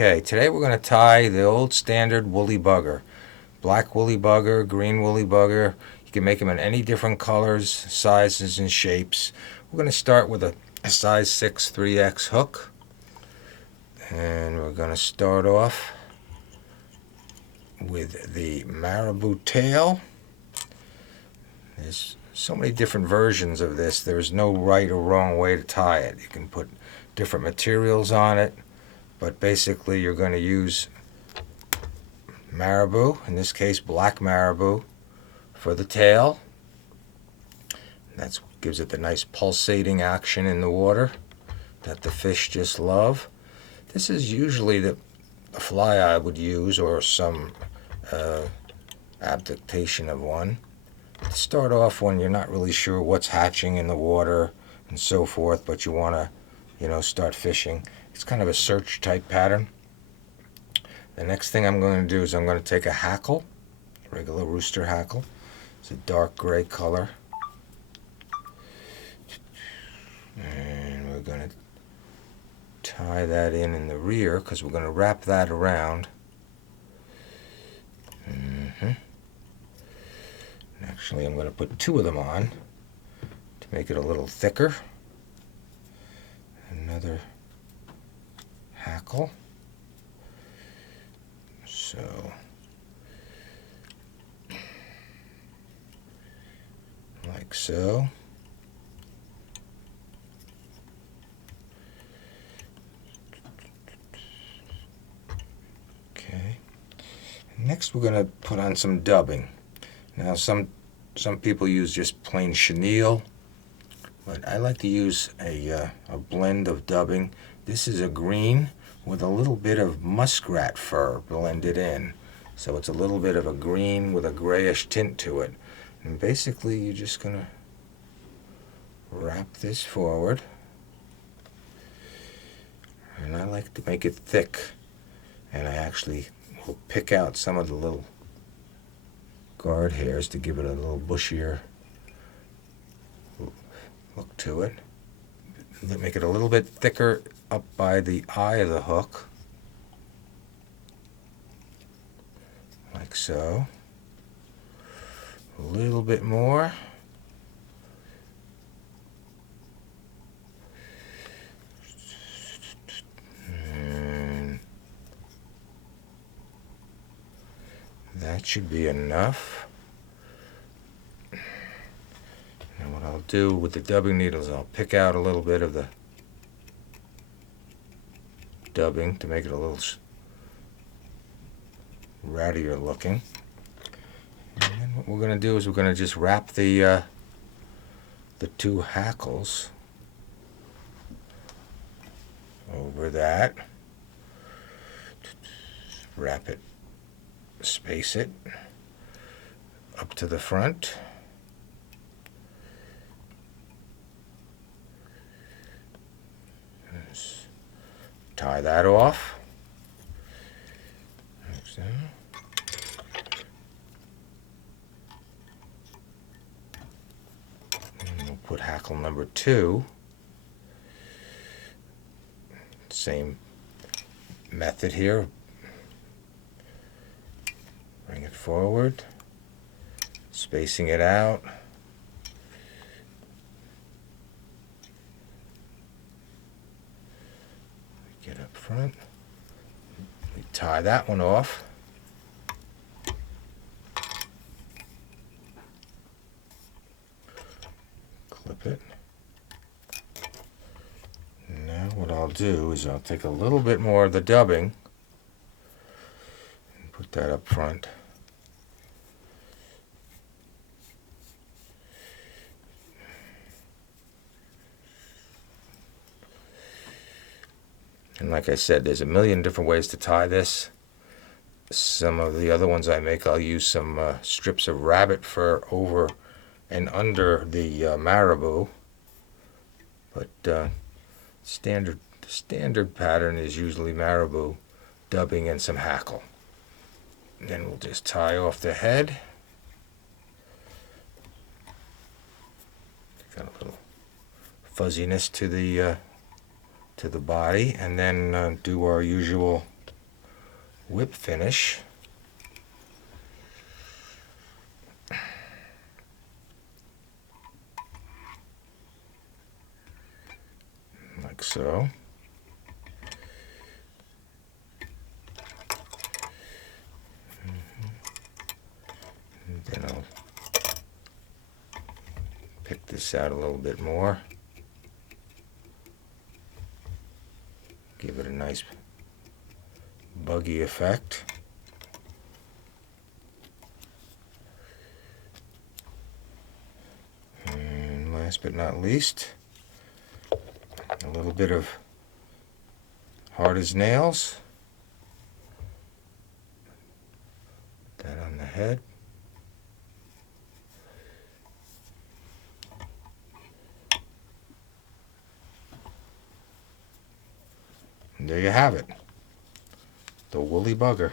Okay, today we're going to tie the old standard Wooley Bugger. Black Wooley Bugger, green Wooley Bugger. You can make them in any different colors, sizes, and shapes. We're going to start with a size 6 3X hook. And we're going to start off with the marabou tail. There's so many different versions of this. There's no right or wrong way to tie it. You can put different materials on it. But basically you're going to use marabou, in this case black marabou, for the tail. That's what gives it the nice pulsating action in the water that the fish just love. This is usually the fly I would use, or some adaptation of one. To start off when you're not really sure what's hatching in the water and so forth, but you want to, start fishing. It's kind of a search type pattern. The next thing I'm going to do is I'm going to take a hackle, regular rooster hackle. It's a dark gray color. And we're going to tie that in the rear because we're going to wrap that around. Actually, I'm going to put two of them on to make it a little thicker. Another hackle. So like so. Okay. Next we're going to put on some dubbing. Now some people use just plain chenille, but I like to use a blend of dubbing. This is a green with a little bit of muskrat fur blended in. So it's a little bit of a green with a grayish tint to it. And basically you're just going to wrap this forward. And I like to make it thick. And I actually will pick out some of the little guard hairs to give it a little bushier look to it. Make it a little bit thicker up by the eye of the hook, like so. A little bit more. And that should be enough. And what I'll do with the dubbing needles, I'll pick out a little bit of the dubbing to make it a little rattier looking. And then what we're going to do is we're going to just wrap the two hackles over that. Wrap it, space it up to the front. Tie that off. Like so. And we'll put hackle number 2. Same method here. Bring it forward, spacing it out. Get up front. We tie that one off. Clip it. Now what I'll do is I'll take a little bit more of the dubbing and put that up front. And like I said, there's a million different ways to tie this. Some of the other ones I make, I'll use some strips of rabbit fur over and under the marabou. But the standard pattern is usually marabou, dubbing, and some hackle. Then we'll just tie off the head. Got a little fuzziness to the body, and then do our usual whip finish. Like so. And then I'll pick this out a little bit more. Give it a nice buggy effect. And last but not least, a little bit of hard as nails. Put that on the head. And there you have it, the Wooley Bugger.